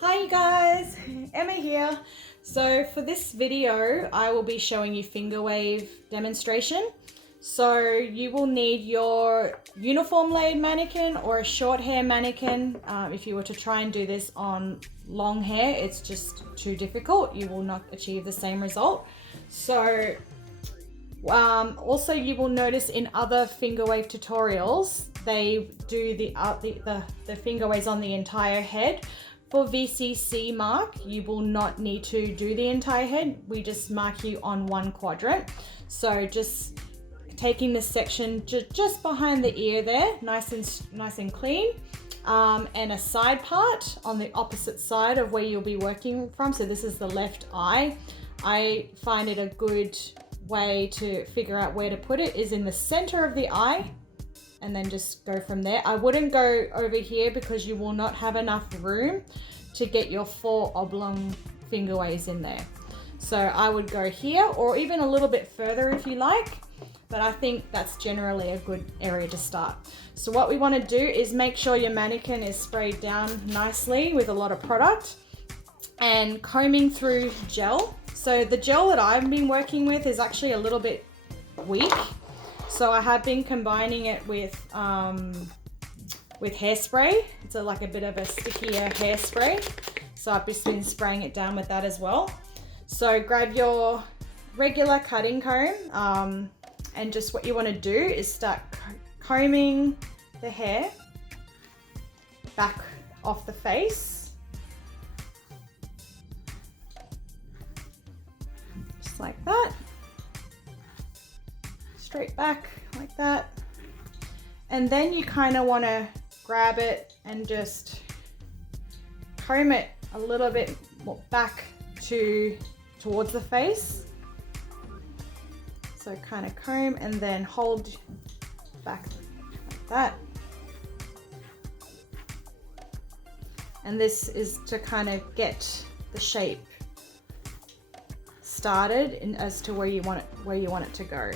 Hi you guys, Emma here. So for this video, I will be showing you Fingerwave demonstration. So you will need your uniform laid mannequin or a short hair mannequin. If you were to try and do this on long hair, it's just too difficult. You will not achieve the same result. So also you will notice in other Fingerwave tutorials, they do the Fingerwaves on the entire head. For VCC mark, you will not need to do the entire head. We just mark you on one quadrant. So just taking this section just behind the ear there, nice and clean, and a side part on the opposite side of where you'll be working from. So this is the left eye. I find it a good way to figure out where to put it is in the center of the eye, and then just go from there. I wouldn't go over here because you will not have enough room to get your 4 oblong Fingerwaves in there. So I would go here or even a little bit further if you like, but I think that's generally a good area to start. So what we want to do is make sure your mannequin is sprayed down nicely with a lot of product and combing through gel. So the gel that I've been working with is actually a little bit weak. So I have been combining it with hairspray. It's like a bit of a stickier hairspray. So I've just been spraying it down with that as well. So grab your regular cutting comb, and just what you want to do is start combing the hair back off the face. Just like that. Straight back like that, and then you kind of want to grab it and just comb it a little bit more back towards the face. So kind of comb and then hold back like that, and this is to kind of get the shape started as to where you want it to go.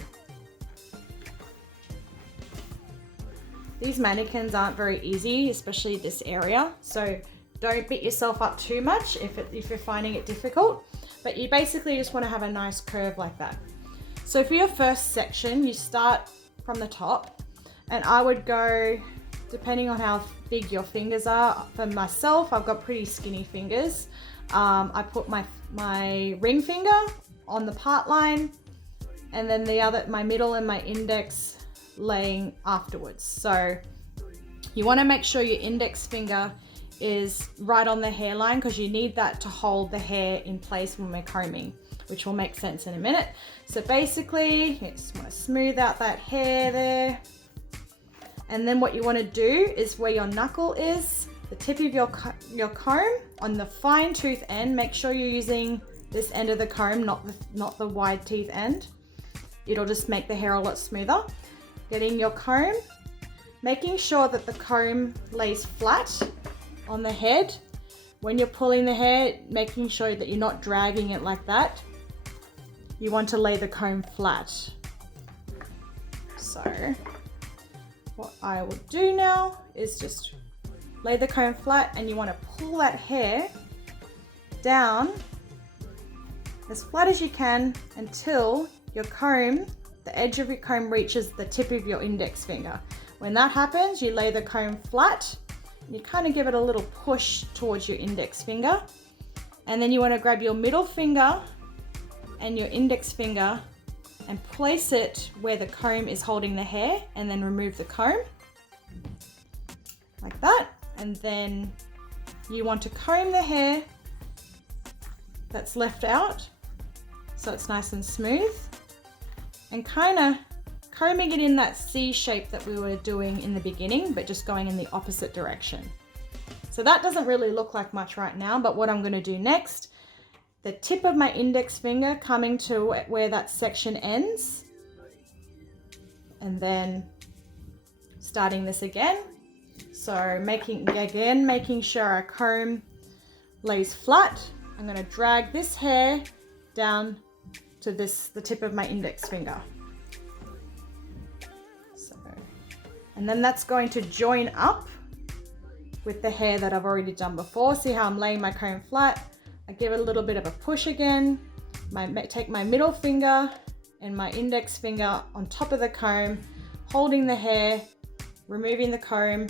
These mannequins aren't very easy, especially this area, so don't beat yourself up too much if you're finding it difficult, but you basically just want to have a nice curve like that. So for your first section, you start from the top, and I would go, depending on how big your fingers are. For myself, I've got pretty skinny fingers. I put my ring finger on the part line, and then my middle and my index laying afterwards. So you want to make sure your index finger is right on the hairline, because you need that to hold the hair in place when we're combing, which will make sense in a minute. So basically, you just want to smooth out that hair there, and then what you want to do is where your knuckle is, the tip of your comb on the fine tooth end. Make sure you're using this end of the comb, not the wide teeth end. It'll just make the hair a lot smoother. Getting your comb, making sure that the comb lays flat on the head. When you're pulling the hair, making sure that you're not dragging it like that. You want to lay the comb flat. So what I will do now is just lay the comb flat, and you want to pull that hair down as flat as you can until your comb, the edge of your comb, reaches the tip of your index finger. When that happens, you lay the comb flat, and you kind of give it a little push towards your index finger, and then you want to grab your middle finger and your index finger and place it where the comb is holding the hair, and then remove the comb like that. And then you want to comb the hair that's left out so it's nice and smooth, and kind of combing it in that C shape that we were doing in the beginning, but just going in the opposite direction. So that doesn't really look like much right now, but what I'm going to do next, the tip of my index finger coming to where that section ends, and then starting this again. So making sure our comb lays flat. I'm going to drag this hair down to the tip of my index finger. So, and then that's going to join up with the hair that I've already done before. See how I'm laying my comb flat? I give it a little bit of a push again. Take my middle finger and my index finger on top of the comb, holding the hair, removing the comb,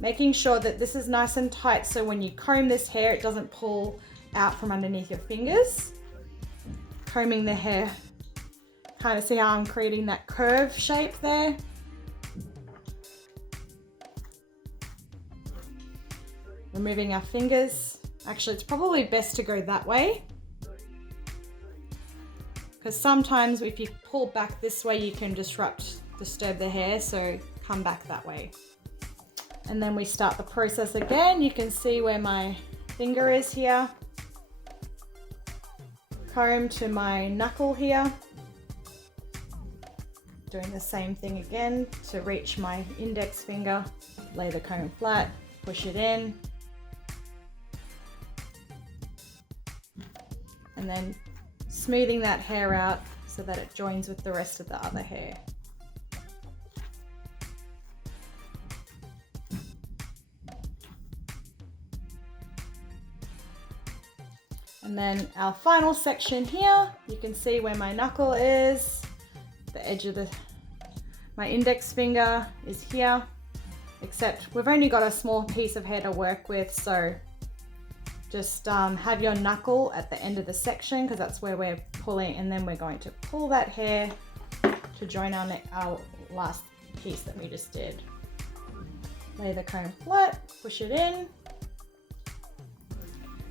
making sure that this is nice and tight so when you comb this hair, it doesn't pull out from underneath your fingers. Combing the hair, kind of see how I'm creating that curve shape there. Removing our fingers. Actually, it's probably best to go that way, because sometimes if you pull back this way, you can disturb the hair, so come back that way. And then we start the process again. You can see where my finger is here. Comb to my knuckle here. Doing the same thing again to reach my index finger. Lay the comb flat, push it in. And then smoothing that hair out so that it joins with the rest of the other hair. And then our final section here, you can see where my knuckle is, the edge of my index finger is here, except we've only got a small piece of hair to work with, so just have your knuckle at the end of the section, because that's where we're pulling, and then we're going to pull that hair to join our last piece that we just did. Lay the comb flat, push it in.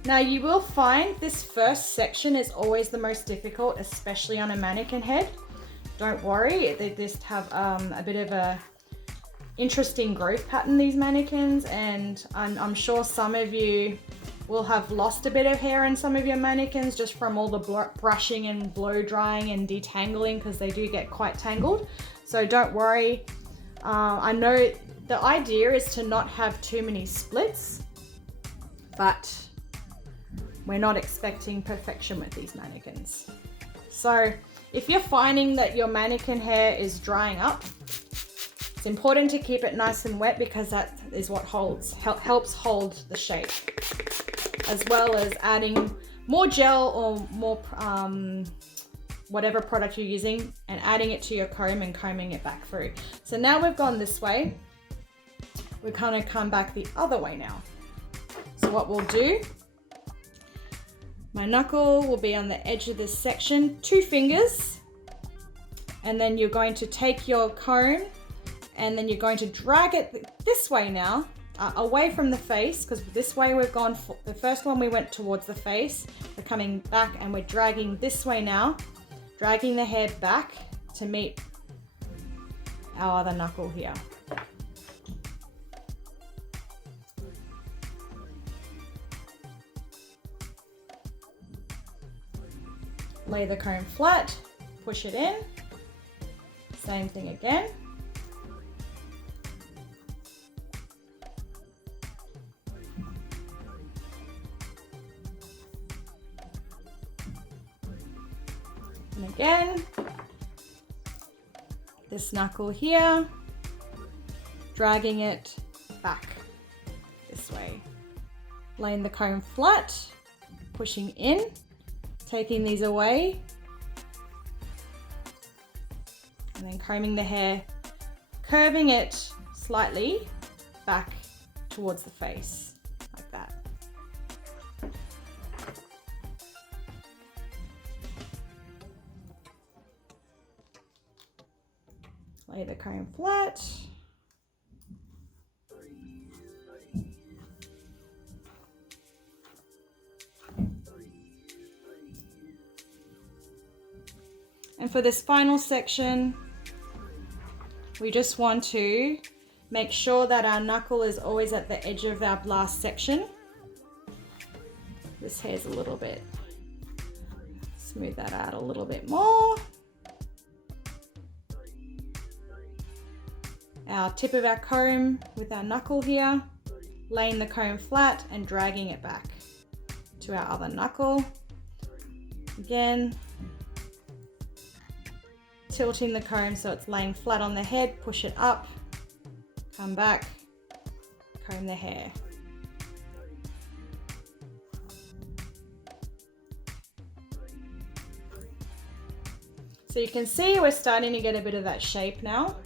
Now you will find this first section is always the most difficult, especially on a mannequin head. Don't worry, they just have a bit of a interesting growth pattern, these mannequins, and I'm sure some of you will have lost a bit of hair in some of your mannequins just from all the brushing and blow drying and detangling, because they do get quite tangled. So don't worry. I know the idea is to not have too many splits, but we're not expecting perfection with these mannequins. So if you're finding that your mannequin hair is drying up, it's important to keep it nice and wet, because that is what helps hold the shape, as well as adding more gel or more whatever product you're using and adding it to your comb and combing it back through. So now we've gone this way, we're kind of come back the other way now. So what we'll do, my knuckle will be on the edge of this section, 2 fingers, and then you're going to take your comb and then you're going to drag it this way now, away from the face, because this way we've gone, the first one we went towards the face, we're coming back and we're dragging this way now, dragging the hair back to meet our other knuckle here. Lay the comb flat, push it in, same thing again. And again, this knuckle here, dragging it back this way. Laying the comb flat, pushing in, taking these away, and then combing the hair, curving it slightly back towards the face, like that. Lay the comb flat. And for this final section, we just want to make sure that our knuckle is always at the edge of our last section. This hair's a little bit, smooth that out a little bit more. Our tip of our comb with our knuckle here, laying the comb flat and dragging it back to our other knuckle. Again, tilting the comb so it's laying flat on the head, push it up, come back, comb the hair. So you can see we're starting to get a bit of that shape now.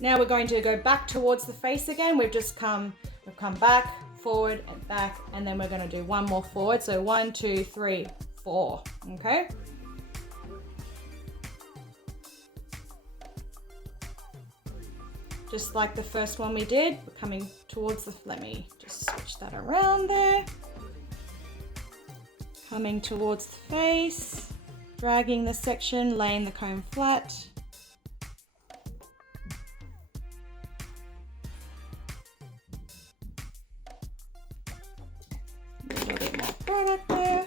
Now we're going to go back towards the face again. We've come back, forward and back, and then we're going to do one more forward. So 1, 2, 3, 4, okay? Just like the first one we did, we're coming towards the, let me just switch that around there. Coming towards the face, dragging the section, laying the comb flat. A little bit more product there.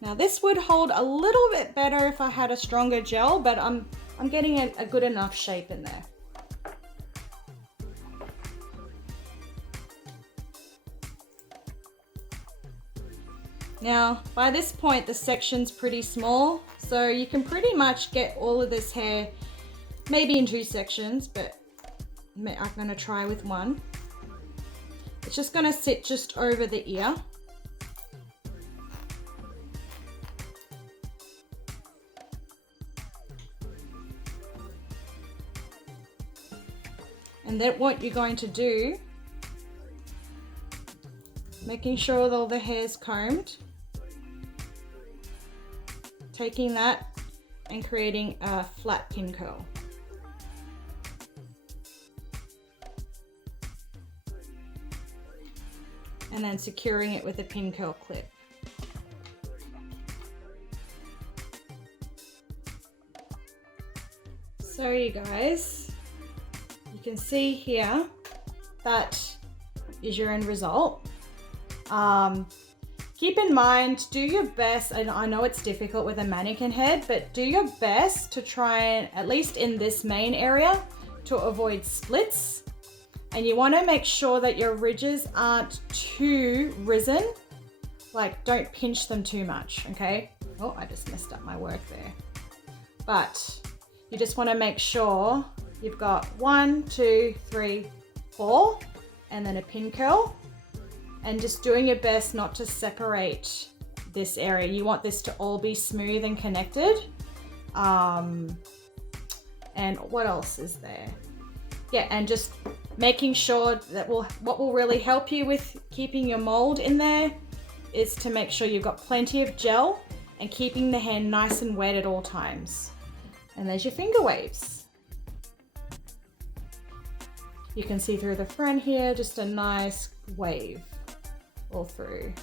Now this would hold a little bit better if I had a stronger gel, but I'm getting a good enough shape in there. Now by this point the section's pretty small, so you can pretty much get all of this hair maybe in 2 sections, but I'm gonna try with one. It's just gonna sit just over the ear. And then what you're going to do, making sure that all the hair's combed, taking that and creating a flat pin curl. And then securing it with a pin curl clip. So you guys, you can see here, that is your end result. Keep in mind, do your best, and I know it's difficult with a mannequin head, but do your best to try and, at least in this main area, to avoid splits. And you want to make sure that your ridges aren't too risen, like don't pinch them too much, okay? Oh, I just messed up my work there. But you just want to make sure you've got 1, 2, 3, 4, and then a pin curl, and just doing your best not to separate this area. You want this to all be smooth and connected. And what else is there? Yeah, and just making sure that what will really help you with keeping your mold in there is to make sure you've got plenty of gel and keeping the hair nice and wet at all times. And there's your finger waves. You can see through the front here, just a nice wave all through.